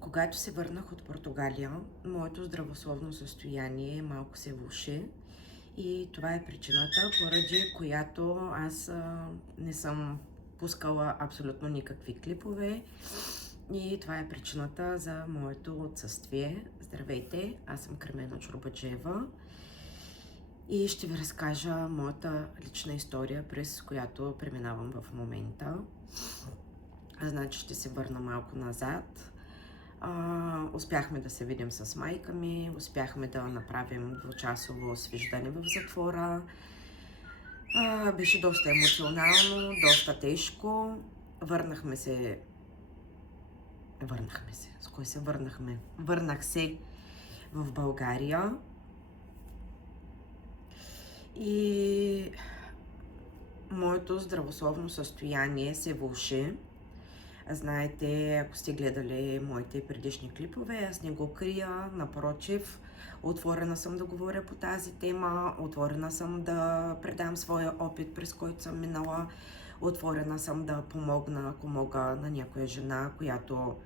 Когато се върнах от Португалия, моето здравословно състояние малко се влоши и това е причината, поради която аз не съм пускала абсолютно никакви клипове и това е причината за моето отсъствие. Здравейте, аз съм Кремена Чорбаджиева и ще ви разкажа моята лична история, през която преминавам в момента. Значи ще се върна малко назад. Успяхме да се видим с майка ми, успяхме да направим двучасово свиждане в затвора. Беше доста емоционално, доста тежко. Върнахме се. С кой се върнахме? Върнах се в България. И моето здравословно състояние се влоши. Знаете, ако сте гледали моите предишни клипове, аз не го крия, напротив, отворена съм да говоря по тази тема, отворена съм да предам своя опит, през който съм минала, отворена съм да помогна, ако мога, на някоя жена, която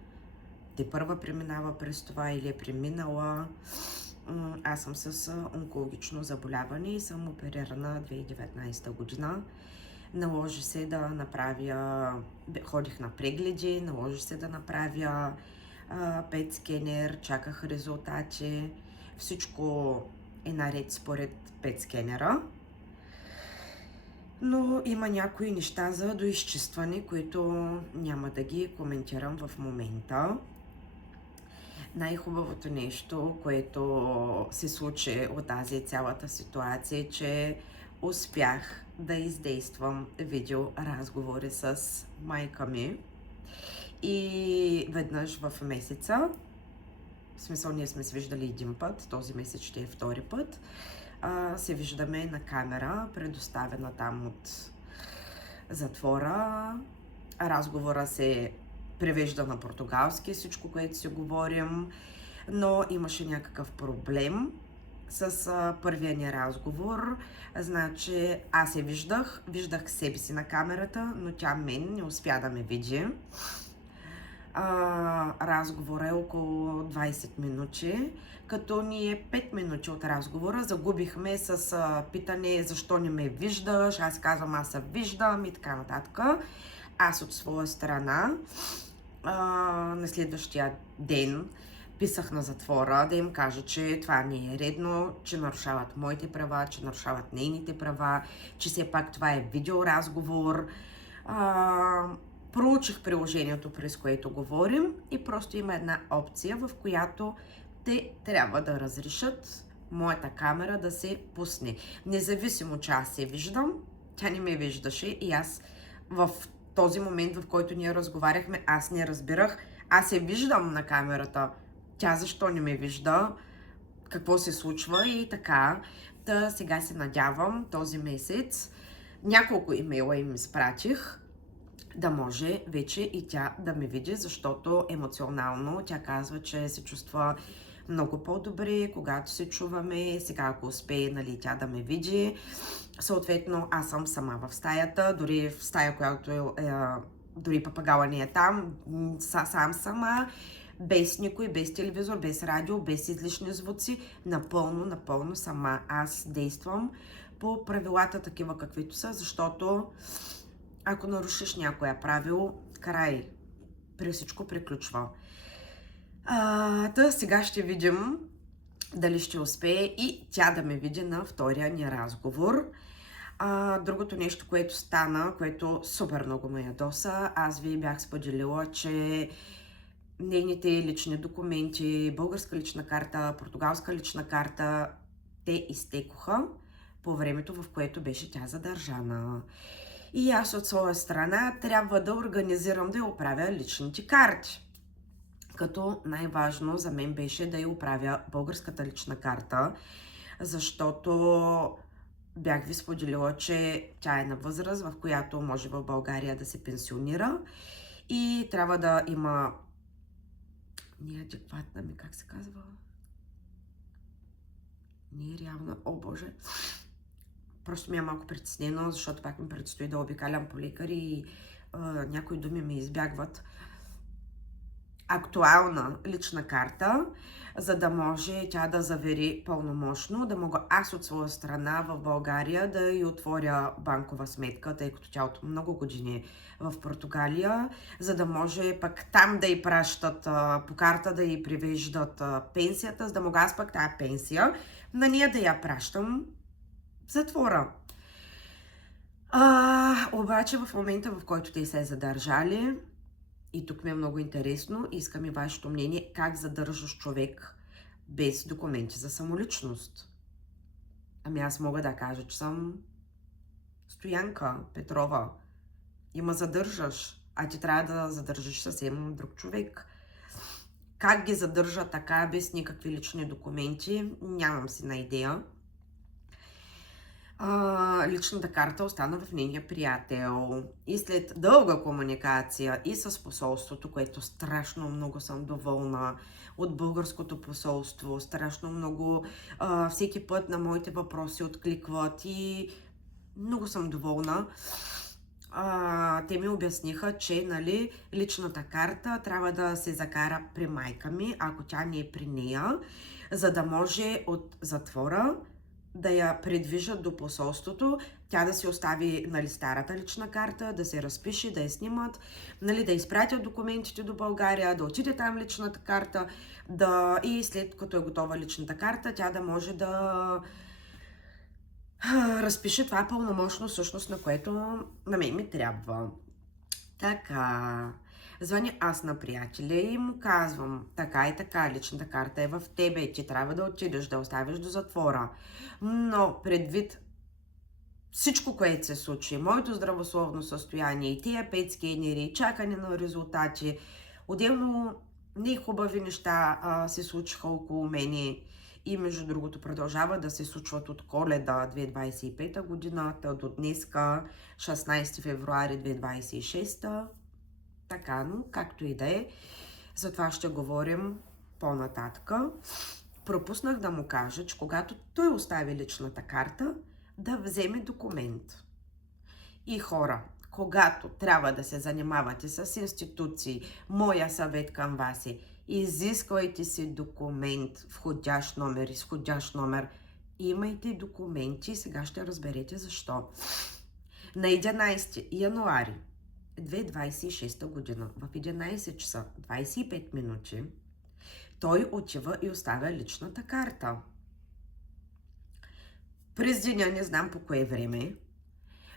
тепърва преминава през това или е преминала. Аз съм с онкологично заболяване и съм оперирана 2019 година. Наложи се да направя, ходих на прегледи, наложи се да направя пет скенер, чаках резултати. Всичко е наред според пет скенера. Но има някои неща за доизчистване, които няма да ги коментирам в момента. Най-хубавото нещо, което се случи от тази цялата ситуация, е, че успях да издействам видеоразговори с майка ми. И веднъж в месеца, в смисъл ние сме се виждали един път, този месец ще е втори път, се виждаме на камера, предоставена там от затвора. Разговора се превежда на португалски, всичко, което си говорим, но имаше някакъв проблем с първия ни разговор. Значи аз се виждах себе си на камерата, но тя мен не успя да ме види. Разговора е около 20 минути, като ние 5 минути от разговора загубихме с питане защо не ме виждаш, аз казвам аз се виждам и така нататък. Аз от своя страна на следващия ден писах на затвора да им кажа, че това не е редно, че нарушават моите права, че нарушават нейните права, че все пак това е видеоразговор. Проучих приложението, през което говорим, и просто има една опция, в която те трябва да разрешат моята камера да се пусне. Независимо, че аз се виждам, тя не ме виждаше и аз в този момент, в който ние разговаряхме, аз не разбирах. Аз се виждам на камерата, тя защо не ме вижда, какво се случва и така. Та сега се надявам този месец, няколко имейла им изпратих, да може вече и тя да ме види, защото емоционално тя казва, че се чувства много по-добре, когато се чуваме. Сега, ако успее, нали, тя да ме види. Съответно, аз съм сама в стаята, дори в стая, която дори папагала не е там, сам сама, без никой, без телевизор, без радио, без излишни звуци, напълно сама. Аз действам по правилата такива каквито са, защото ако нарушиш някоя правило, край, при всичко приключва. Сега ще видим дали ще успее и тя да ме види на втория ни разговор. Другото нещо, което стана, което супер много ме ядоса, аз ви бях споделила, че нейните лични документи, българска лична карта, португалска лична карта, те изтекоха по времето, в което беше тя задържана. И аз от своя страна трябва да организирам да я оправя личните карти. Като най-важно за мен беше да я оправя българската лична карта, защото бях ви споделила, че тя е на възраст, в която може в България да се пенсионира и трябва да има неадекватна ми, как се казва? Не е реална, о боже. Просто ми е малко притеснено, защото пак ми предстои да обикалям по лекари и някои думи ми избягват. актуална лична карта, за да може тя да завери пълномощно, да мога аз от своя страна в България да й отворя банкова сметка, тъй като тя от много години е в Португалия, за да може пък там да й пращат по карта, да й привеждат пенсията, за да мога аз пък тая пенсия на нея да я пращам в затвора. Обаче в момента, в който те се задържали, и тук ми е много интересно, искам и вашето мнение, как задържаш човек без документи за самоличност. Ами аз мога да кажа, че съм Стоянка Петрова. И ме задържаш, а ти трябва да задържиш съвсем друг човек. Как ги задържа така, без никакви лични документи, нямам си на идея. Личната карта остана в нейния приятел. И след дълга комуникация и с посолството, което страшно много съм доволна от българското посолство, страшно много всеки път на моите въпроси откликват и много съм доволна. Те ми обясниха, че нали, личната карта трябва да се закара при майка ми, ако тя не е при нея, за да може от затвора да я придвижат до посолството, тя да си остави нали, старата лична карта, да се разпише, да я снимат, нали, да изпратят документите до България, да отиде там личната карта, и след като е готова личната карта, тя да може да разпише това пълномощно всъщност, на което на мен ми трябва. Така, звъня аз на приятеля и му казвам, така и така, личната карта е в тебе, ти трябва да отидеш, да оставиш до затвора. Но предвид всичко, което се случи, моето здравословно състояние и тия 5 скенери, чакане на резултати, отделно не хубави неща се случиха около мене и между другото продължава да се случват от Коледа 2025 година до днеска 16 февруари 2026. Така, но както и да е, за това ще говорим по-нататък. Пропуснах да му кажа, че когато той остави личната карта, да вземе документ. И хора, когато трябва да се занимавате с институции, моя съвет към вас е, изисквайте си документ, входящ номер, изходящ номер. Имайте документи, сега ще разберете защо. На 11 януари 2026 година в 11 часа 25 минути той отива и оставя личната карта. През деня, не знам по кое време,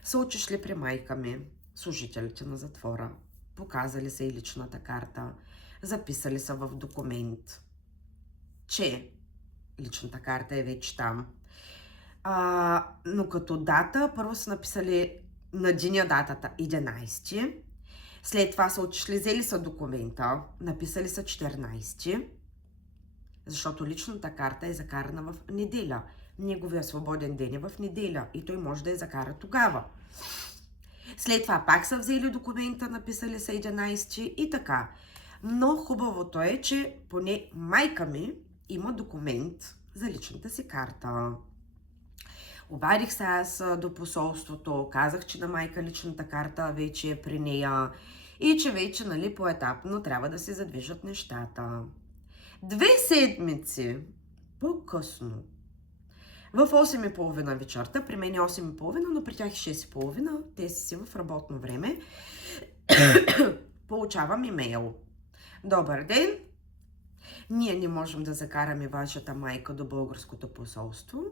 са отишли при майка ми, служителите на затвора, показали са и личната карта, записали са в документ, че личната карта е вече там. Но като дата, първо са написали на деня датата 11, след това са отишли, взели са документа, написали са 14, защото личната карта е закарана в неделя. Неговия свободен ден е в неделя и той може да я закара тогава. След това пак са взели документа, написали са 11 и така. Но хубавото е, че поне майка ми има документ за личната си карта. Обадих се аз до посолството, казах, че на майка личната карта вече е при нея и че вече нали, поетапно трябва да се задвижат нещата. 2 седмици по-късно, в 8:30 вечерта, при мен е 8:30, но при тях е 6:30, те си в работно време, получавам имейл. Добър ден! Ние не можем да закараме вашата майка до българското посолство,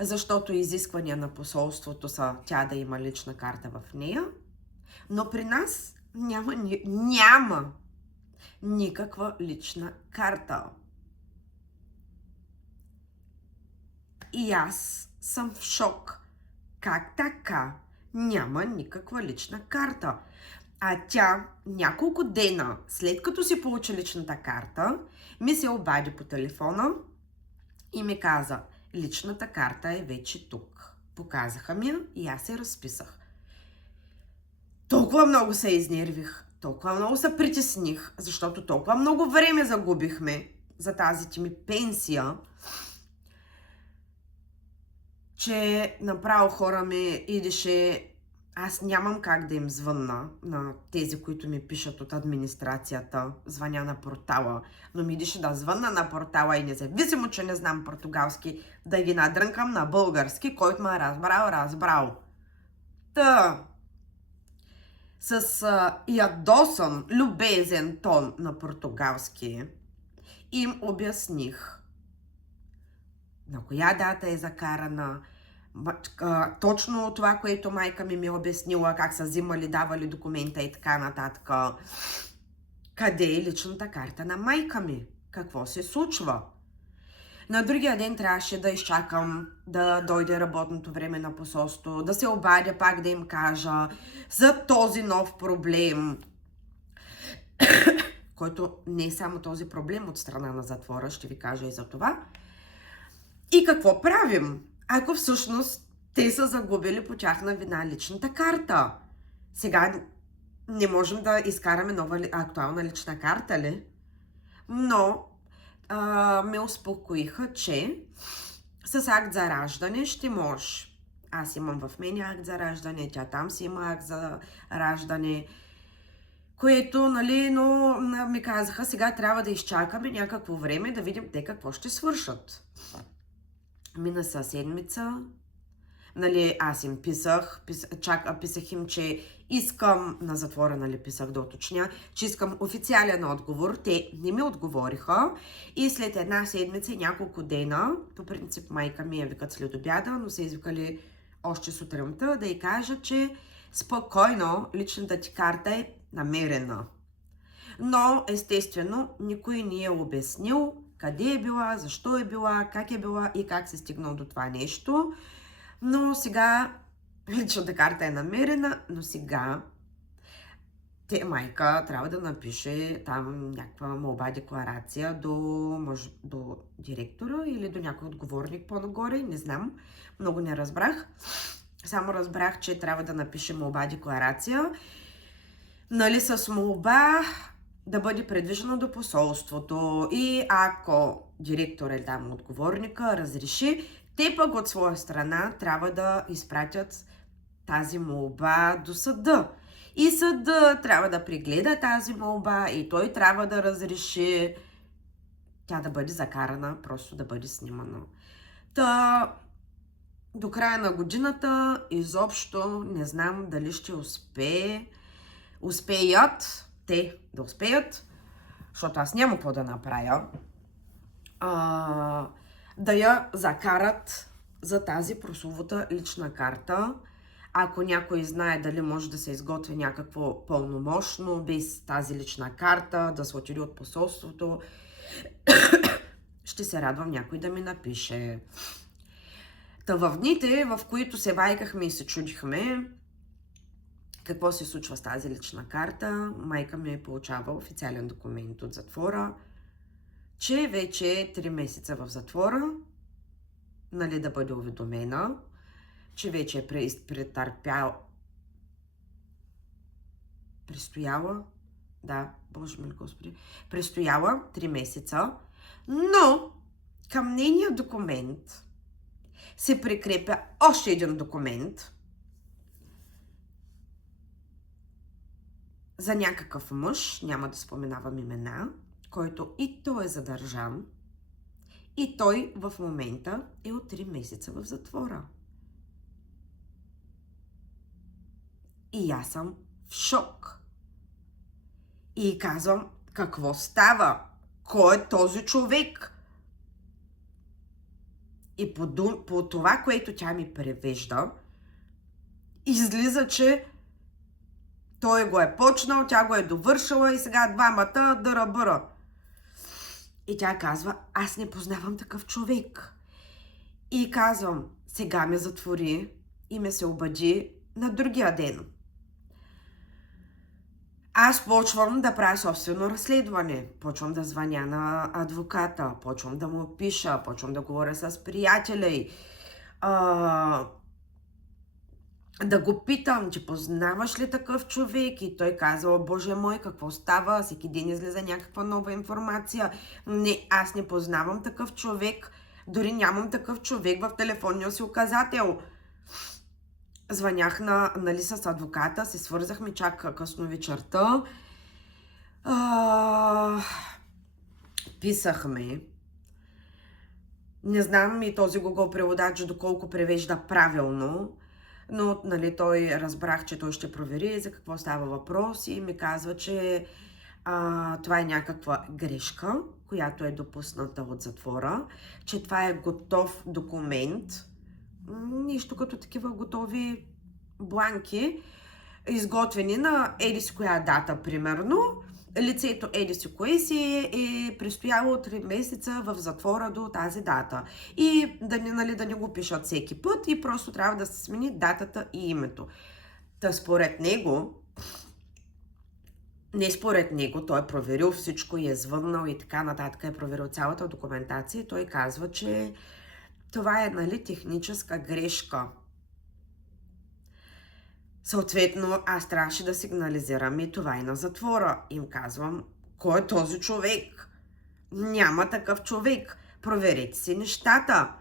защото изисквания на посолството са тя да има лична карта в нея, но при нас няма никаква лична карта. И аз съм в шок. Как така? Няма никаква лична карта. А тя няколко дена след като си получи личната карта, ми се обади по телефона и ми каза, личната карта е вече тук. Показаха ми я и аз се разписах. Толкова много се изнервих, толкова много се притесних, защото толкова много време загубихме за тази ми пенсия, че направо хора ми идеше Аз нямам как да им звънна на тези, които ми пишат от администрацията. Звъня на портала. Но ми идеше да звънна на портала и независимо, че не знам португалски, да ги надрънкам на български, който ме е разбрал. Та, с ядосан, любезен тон на португалски им обясних на коя дата е закарана, точно това, което майка ми е обяснила, как са взимали, давали документа и така нататък. Къде е личната карта на майка ми? Какво се случва? На другия ден трябваше да изчакам да дойде работното време на посолство, да се обадя пак да им кажа за този нов проблем, който не е само този проблем от страна на затвора, ще ви кажа и за това. И какво правим, ако всъщност те са загубили по тяхна вина личната карта? Сега не можем да изкараме нова актуална лична карта ли? Но ме успокоиха, че с акт за раждане ще можеш. Аз имам в мен акт за раждане, тя там си има акт за раждане, което, нали, но ми казаха, сега трябва да изчакаме някакво време да видим те какво ще свършат. Мина са седмица, нали, аз им писах им, че искам, на затвора, нали, писах да уточня, че искам официален отговор. Те не ми отговориха и след една седмица и няколко дена, по принцип майка ми я викат след обяда, но се извикали още сутринта да й кажа, че спокойно личната ти карта е намерена. Но, естествено, никой не е обяснил къде е била, защо е била, как е била и как се стигнал до това нещо. Но сега личната карта е намерена, но сега майка трябва да напише там някаква молба, декларация до директора или до някой отговорник по-нагоре, не знам, много не разбрах. Само разбрах, че трябва да напише молба, декларация, нали, с молба да бъде предвижена до посолството и ако директор или там отговорника разреши, те пък от своя страна трябва да изпратят тази молба до съда. И съда трябва да прегледа тази молба и той трябва да разреши тя да бъде закарана, просто да бъде снимана. Та, до края на годината изобщо не знам дали ще успеят те да успеят, защото аз няма какво да направя, да я закарат за тази прословута лична карта. Ако някой знае дали може да се изготви някакво пълномощно без тази лична карта, да се отиде от посолството, ще се радвам някой да ми напише. Та в дните, в които се вайкахме и се чудихме какво се случва с тази лична карта, майка ми получава официален документ от затвора, че вече е 3 месеца в затвора, нали, да бъде уведомена, че вече е престояла 3 месеца, но към нейния документ се прикрепя още един документ за някакъв мъж, няма да споменавам имена, който и той е задържан, и той в момента е от 3 месеца в затвора. И аз съм в шок. И казвам, какво става? Кой е този човек? И по това, което тя ми превежда, излиза, че той го е почнал, тя го е довършила и сега двамата дъра-бъра. И тя казва, аз не познавам такъв човек. И казвам, сега ме затвори и ме се обади на другия ден. Аз почвам да правя собствено разследване. Почвам да звъня на адвоката, почвам да му пиша, почвам да говоря с приятели. Да го питам, че познаваш ли такъв човек? И той казва, боже мой, какво става? Всеки ден излиза някаква нова информация. Не, аз не познавам такъв човек. Дори нямам такъв човек в телефонния си указател. Звънях нали, с адвоката, се свързахме чак късно вечерта. А, Писахме. Не знам и този Google преводач доколко превежда правилно, но нали, той разбрах, че той ще провери за какво става въпрос и ми казва, че това е някаква грешка, която е допусната от затвора, че това е готов документ, нищо като такива готови бланки, изготвени на еди си коя дата, примерно. Лицето еди си кое си е престояло 3 месеца в затвора до тази дата. И да не го пишат всеки път и просто трябва да се смени датата и името. Та според него, не според него, той е проверил всичко и е звъннал и така нататък, е проверил цялата документация и той казва, че това е нали, техническа грешка. Съответно, аз трябваше да сигнализирам и това и на затвора. Им казвам, кой е този човек? Няма такъв човек. Проверете си нещата.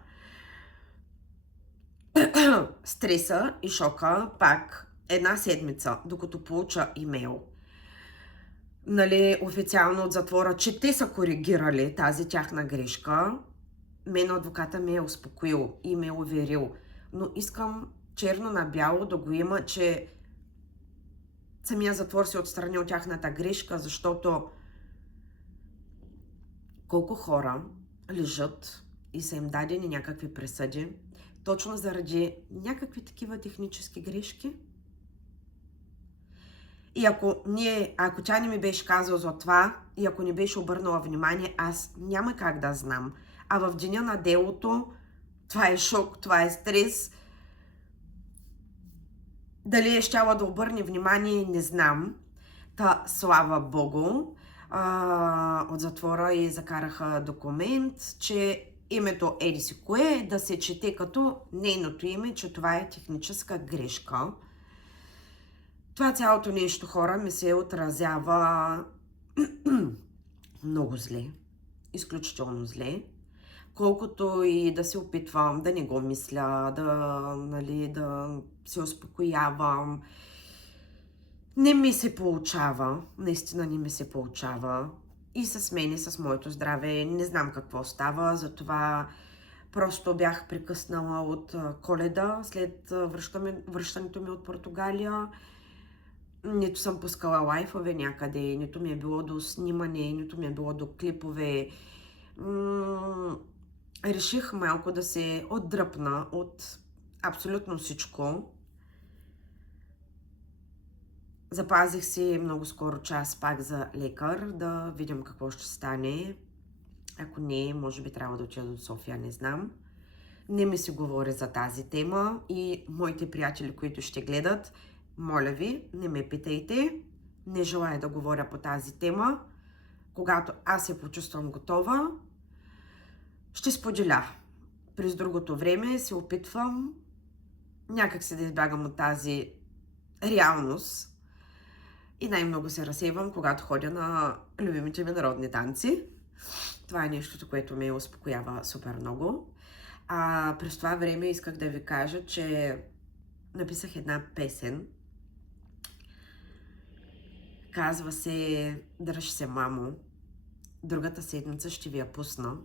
Стреса и шока пак една седмица, докато получа имейл. Нали, официално от затвора, че те са коригирали тази тяхна грешка. Мен адвоката ме е успокоил и ме е уверил. Но искам черно на бяло да го има, че самия затвор се отстрани от тяхната грешка, защото колко хора лежат и са им дадени някакви присъди, точно заради някакви такива технически грешки. И ако тя не ми беше казала за това, и ако не беше обърнала внимание, аз няма как да знам. А в деня на делото, това е шок, това е стрес. Дали е щяла да обърне внимание, не знам. Та, слава Богу, от затвора и закараха документ, че името еди си кое да се чете като нейното име, че това е техническа грешка. Това цялото нещо, хора, ми се отразява много зле. Изключително зле. Колкото и да се опитвам да не го мисля, нали, да се успокоявам, не ми се получава. Наистина не ми се получава. И с мен, и с моето здраве. Не знам какво става, затова просто бях прекъснала от Коледа след връщането ми от Португалия. Нито съм пускала лайфове някъде, нито ми е било до снимане, нито ми е било до клипове. Реших малко да се отдръпна от абсолютно всичко. Запазих си много скоро час пак за лекар, да видим какво ще стане. Ако не, може би трябва да отида до София, не знам. Не ми се говори за тази тема и моите приятели, които ще гледат, моля ви, не ме питайте. Не желая да говоря по тази тема. Когато аз се почувствам готова, ще споделя. През другото време се опитвам някак се да избягам от тази реалност. И най-много се разсейвам, когато ходя на любимите ми народни танци. Това е нещото, което ме успокоява супер много. През това време исках да ви кажа, че написах една песен. Казва се "Дръж се, мамо". Другата седмица ще ви я пусна.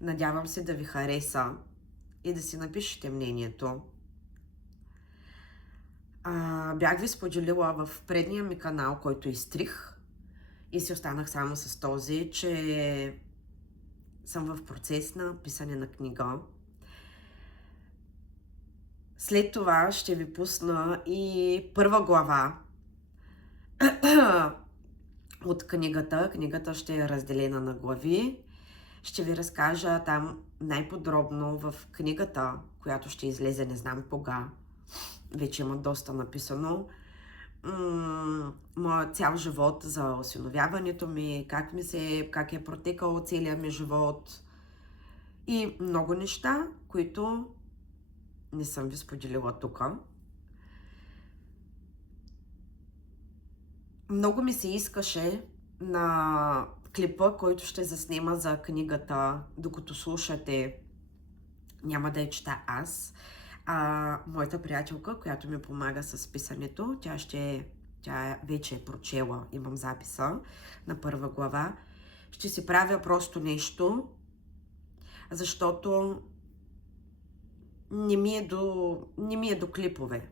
Надявам се да ви хареса и да си напишете мнението. Бях ви споделила в предния ми канал, който изтрих, и си останах само с този, че съм в процес на писане на книга. След това ще ви пусна и първа глава от книгата. Книгата ще е разделена на глави. Ще ви разкажа там най-подробно в книгата, която ще излезе не знам кога. Вече има доста написано. Моят цял живот за осиновяването ми, как е протекал целият ми живот и много неща, които не съм ви споделила тук. Много ми се искаше на клипа, който ще заснема за книгата, докато слушате, няма да я чета аз, Моята приятелка, която ми помага с писането, тя вече е прочела, имам записа на първа глава. Ще си правя просто нещо, защото не ми е до клипове.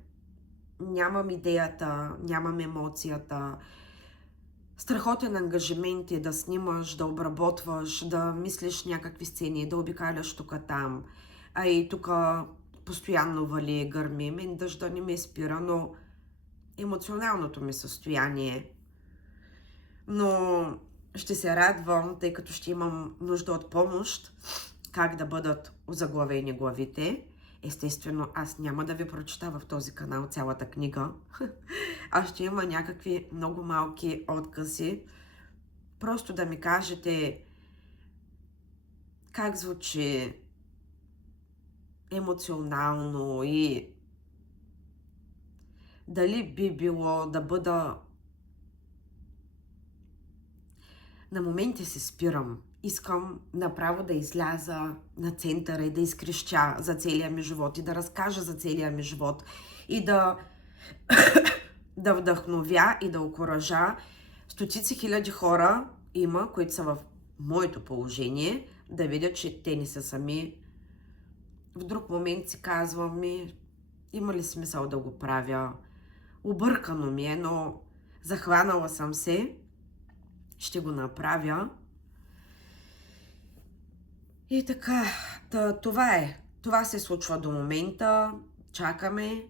Нямам идеята, нямам емоцията. Страхотен ангажимент е да снимаш, да обработваш, да мислиш някакви сцени, да обикаляш тук-там. А и тук постоянно вали, гърми. Мен дъжда не ме спира, но емоционалното ми състояние. Но ще се радвам, тъй като ще имам нужда от помощ, как да бъдат озаглавени главите. Естествено, аз няма да ви прочета в този канал цялата книга. Аз ще има някакви много малки откъси. Просто да ми кажете как звучи емоционално и дали би било да бъда... На моменти се спирам. Искам направо да изляза на центъра и да изкрещя за целия ми живот и да разкажа за целия ми живот и да вдъхновя и да окуража стотици хиляди хора има, които са в моето положение, да видят, че те не са сами. В друг момент си казвам има ли смисъл да го правя? Объркано ми е, но захванала съм се. Ще го направя. И така, това е. Това се случва до момента. Чакаме.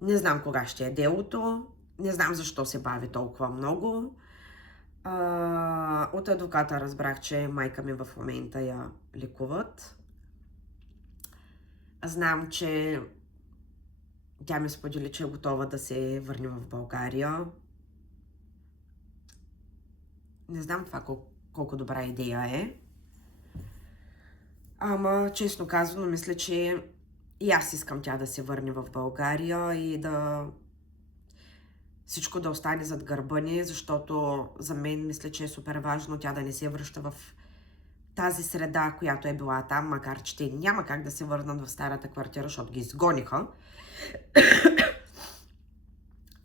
Не знам кога ще е делото. Не знам защо се бави толкова много. От адвоката разбрах, че майка ми в момента я лекуват. Знам, че тя ми сподели, че е готова да се върне в България. Не знам това колко добра идея е. Ама, честно казано, мисля, че и аз искам тя да се върне в България и да всичко да остане зад гърба ни, защото за мен мисля, че е супер важно тя да не се връща в тази среда, която е била там, макар че те няма как да се върнат в старата квартира, защото ги изгониха.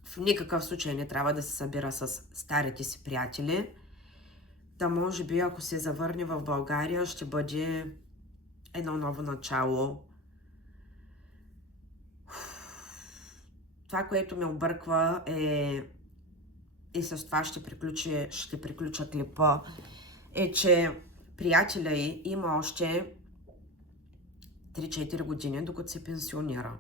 В никакъв случай не трябва да се събира с старите си приятели. Да може би, ако се завърне в България, ще бъде едно ново начало. Това, което ме обърква и с това ще приключа клипа, е, че приятеля й има още 3-4 години, докато се пенсионира.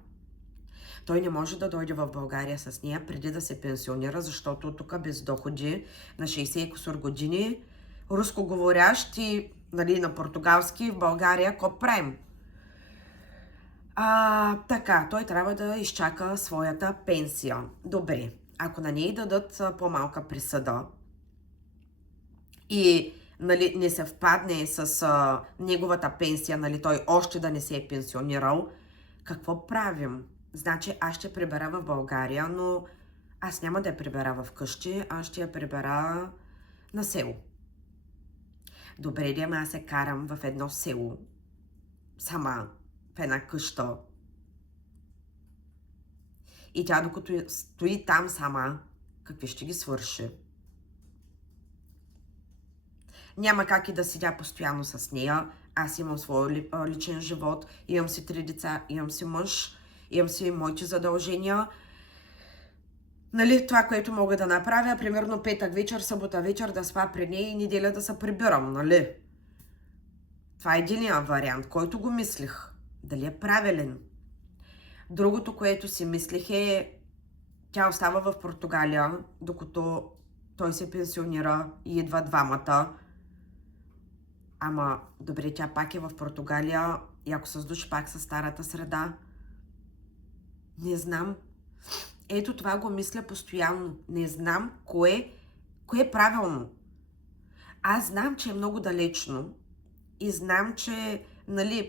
Той не може да дойде в България с нея преди да се пенсионира, защото тук без доходи на 60 и кусор години, рускоговорящи, на португалски в България, какво правим? Така, той трябва да изчака своята пенсия. Добре, ако на нея дадат по-малка присъда и не се впадне с неговата пенсия, той още да не се е пенсионирал, какво правим? Значи аз ще прибера в България, но аз няма да я прибера в къщи, аз ще я прибера на село. Добре, аз се карам в едно село, сама, в една къща. И тя, докато стои там сама, какви ще ги свърши? Няма как и да седя постоянно с нея. Аз имам своя личен живот, имам си 3 деца, имам си мъж, имам си моите задължения. Това, което мога да направя, примерно петък вечер, събота вечер да спа при нея и неделя да се прибирам, Това е единият вариант, който го мислих. Дали е правилен? Другото, което си мислих е, тя остава в Португалия, докато той се пенсионира и идва двамата. Ама, добре, тя пак е в Португалия и ако се сдуши пак със старата среда, не знам. Ето това го мисля постоянно. Не знам кое е правилно. Аз знам, че е много далечно и знам, че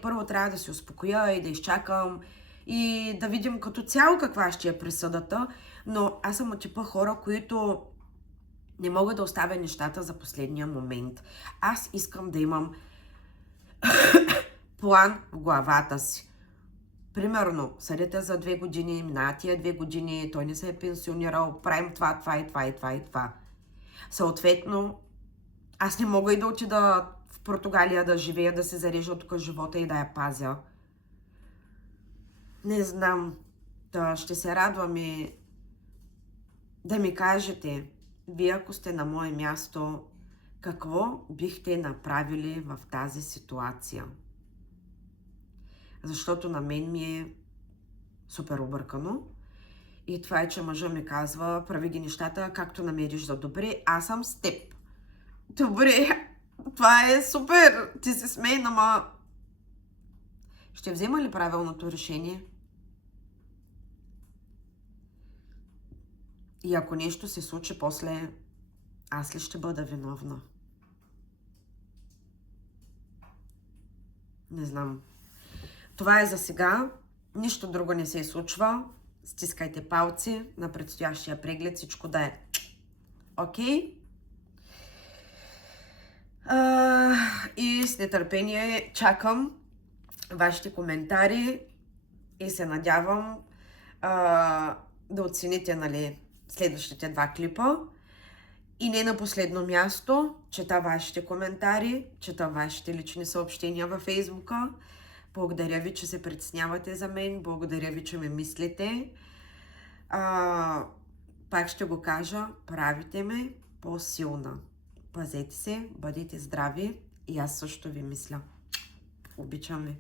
първо трябва да се успокоя и да изчакам и да видим като цяло каква ще е присъдата, но аз съм от типа хора, които не мога да оставя нещата за последния момент. Аз искам да имам план в главата си. примерно, съдете за 2 години, на тия 2 години, той не се е пенсионирал, правим това, това и това и това и това. Съответно, аз не мога и да отида в Португалия да живея, да се зарежа тук живота и да я пазя. Не знам, ще се радвам и да ми кажете, вие ако сте на мое място, какво бихте направили в тази ситуация? Защото на мен ми е супер объркано. И това е, че мъжа ми казва, прави ги нещата както намериш за добре, аз съм с теб. Добре, това е супер, ти се смей, ама ще взема ли правилното решение? И ако нещо се случи после, аз ли ще бъда виновна? Не знам. Това е за сега. Нищо друго не се случва. Стискайте палци на предстоящия преглед. Всичко да е окей. И с нетърпение чакам вашите коментари и се надявам да оцените, нали, следващите 2 клипа. И не на последно място, чета вашите коментари, чета вашите лични съобщения във Фейсбука. Благодаря ви, че се притеснявате за мен. Благодаря ви, че ме мислите. Пак ще го кажа, правите ме по-силна. Пазете се, бъдете здрави и аз също ви мисля. Обичам ви.